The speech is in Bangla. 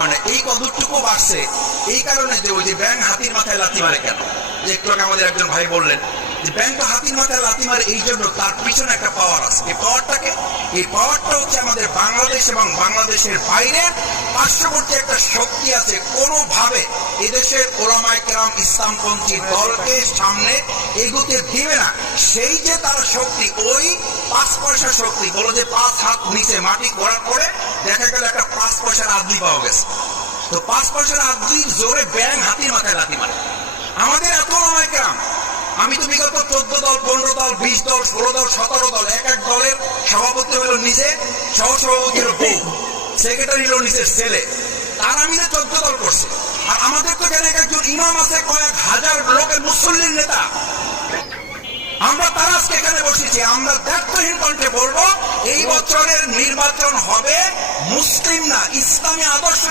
মানে এই কদরটুকু বাড়ছে এই কারণে যে ওই যে ব্যাংক হাতির মাথায় লাথি মারে কেন, যে একটু আগে আমাদের একজন ভাই বললেন যে ব্যাংক তো হাতির মাথায় লাথি মারে এই জন্য তার পিছনে একটা পাওয়ার আছে। এই পাওয়ারটা হচ্ছে আমাদের বাংলাদেশ এবং বাংলাদেশের বাইরে পার্শ্ববর্তী একটা শক্তি আছে। কোনোভাবে এদেশের ওলামায়ে কেরাম ইসলামপন্থী দলকে সামনে এগোতে দিবে না। সেই যে তার শক্তি, ওই 5 পয়সা শক্তি, বলো যে 5 হাত নিচে মাটি করার পরে দেখা গেল একটা 5 পয়সার আদলি পাওয়া গেছে। তো 5 পয়সার আদলির জোরে ব্যাংক হাতির মাথায় লাথি মারে। আমাদের এত ওলামায়ে কেরাম, আমি তো বিগত 14 দল, 15 দল, 20 দল, 16 দল, 17 দল, এক এক দলের সভাপতি হলো নিজে, সহসভাপতি হলো বউ, সেক্রেটারি হলো নিজের ছেলে, তারা মিলে 14 দল করছে। আর আমাদের তো এখানে একজন ইমাম আছে, কয়েক হাজার লোকের মুসল্লির নেতা। আমরা তারা আজকে এখানে বসেছি। আমরা দায়িত্বহীন কণ্ঠে বলবো এই বছরের নির্বাচন হবে মুসলিম না, ইসলামী আদর্শ